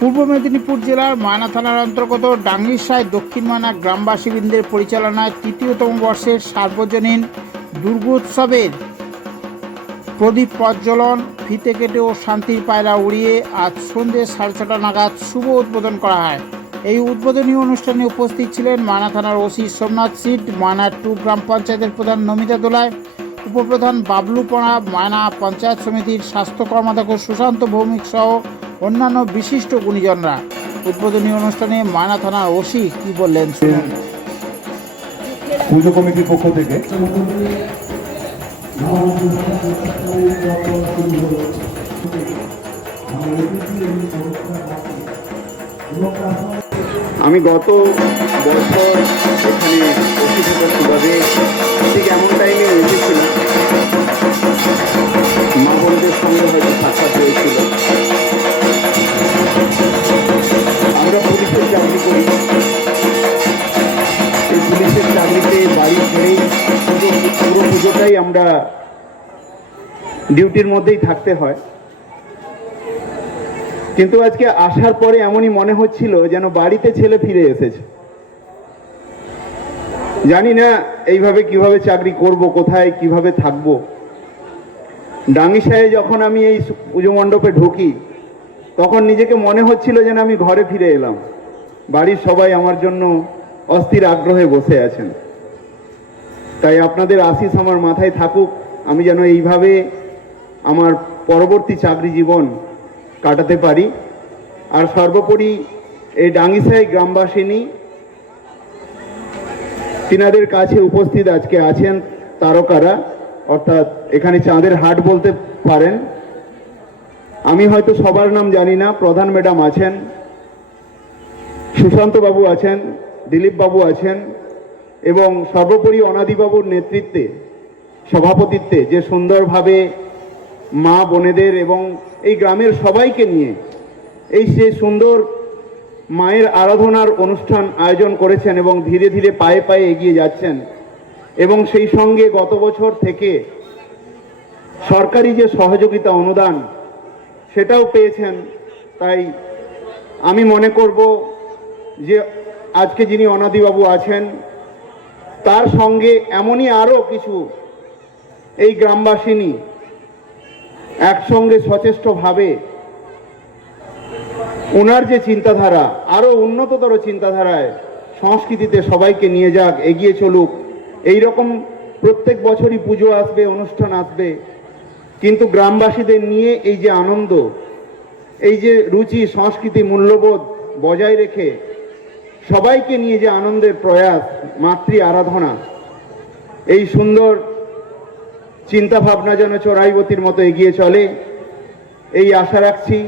পূর্ব মেদিনীপুর জেলার ময়না থানার অন্তর্গত ডাঙ্গিরসায় দক্ষিণ ময়না গ্রামবাসীবৃন্দের পরিচালনায় তৃতীয়তম বর্ষের সার্বজনীন দুর্গোৎসবের প্রদীপ প্রজ্বলন, ফিতে কেটে ও শান্তির পায়রা উড়িয়ে আজ সন্ধ্যে সাড়ে ছটা নাগাদ শুভ উদ্বোধন করা হয়। এই উদ্বোধনী অনুষ্ঠানে উপস্থিত ছিলেন ময়না থানার ওসি সোমনাথ সিট ময়না টু গ্রাম পঞ্চায়েতের প্রধান নমিতা দোলায়, উপপ্রধান বাবলু পড়া ময়না পঞ্চায়েত সমিতির স্বাস্থ্য কর্মাধ্যক্ষ সুশান্ত ভৌমিক সহ অন্যান্য বিশিষ্ট গুণীজনরা উদ্বোধনী অনুষ্ঠানে ময়না থানার ওসি কি বললেন শুনুন। পুজো কমিটির পক্ষ থেকে আমি গত বছর এখানে থাকার সুবাদে ঠিক এমন টাইমে এসেছিলাম আমরা ডিউটির মধ্যেই থাকতে হয়। কিন্তু আজকে আসার পরে এমনই মনে হচ্ছিল যেন বাড়িতে ছেলে ফিরে এসেছে। জানি না এইভাবে কীভাবে চাকরি করব, কোথায় কীভাবে থাকব। ডাঙ্গিসাহে যখন আমি এই পুজো মণ্ডপে ঢুকি, তখন নিজেকে মনে হচ্ছিল যেন আমি ঘরে ফিরে এলাম। বাড়ির সবাই আমার জন্য অস্থির আগ্রহে বসে আছেন। তাই আপনাদের আশিস আমার মাথায় থাকুক, আমি যেন এইভাবে আমার পরবর্তী চাকরি জীবন কাটাতে পারি। আর সর্বোপরি এই ডাঙ্গিসাই গ্রামবাসিনী তিনাদের কাছে উপস্থিত আজকে আছেন তারকারা, অর্থাৎ এখানে চাঁদের হাট বলতে পারেন। আমি হয়তো সবার নাম জানি না, প্রধান ম্যাডাম আছেন সুশান্ত বাবু আছেন দিলীপ বাবু আছেন এবং সর্বোপরি অনাদিবাবুর নেতৃত্বে, সভাপতিত্বে যে সুন্দরভাবে মা বোনেদের এবং এই গ্রামের সবাইকে নিয়ে এই সে সুন্দর মায়ের আরাধনার অনুষ্ঠান আয়োজন করেছেন এবং ধীরে ধীরে পায়ে পায়ে এগিয়ে যাচ্ছেন এবং সেই সঙ্গে গত বছর থেকে সরকারি যে সহযোগিতা অনুদান সেটাও পেয়েছেন। তাই আমি মনে করব যে আজকে যিনি অনাদিবাবু আছেন তার সঙ্গে এমনই আরও কিছু এই গ্রামবাসিনী একসঙ্গে সচেষ্টভাবে ওনার যে চিন্তাধারা, আরও উন্নততর চিন্তাধারায় সংস্কৃতিতে সবাইকে নিয়ে যাক, এগিয়ে চলুক এই রকম প্রত্যেক বছরই পুজো আসবে, অনুষ্ঠান আসবে, কিন্তু গ্রামবাসীদের নিয়ে এই যে আনন্দ, এই যে রুচি, সংস্কৃতি মূল্যবোধ বজায় রেখে সবাইকে নিয়ে যে আনন্দের প্রয়াস, মাতৃ আরাধনা, এই সুন্দর চিন্তা ভাবনা যেন চড়াইবতির মতো এগিয়ে চলে, এই আশা রাখছি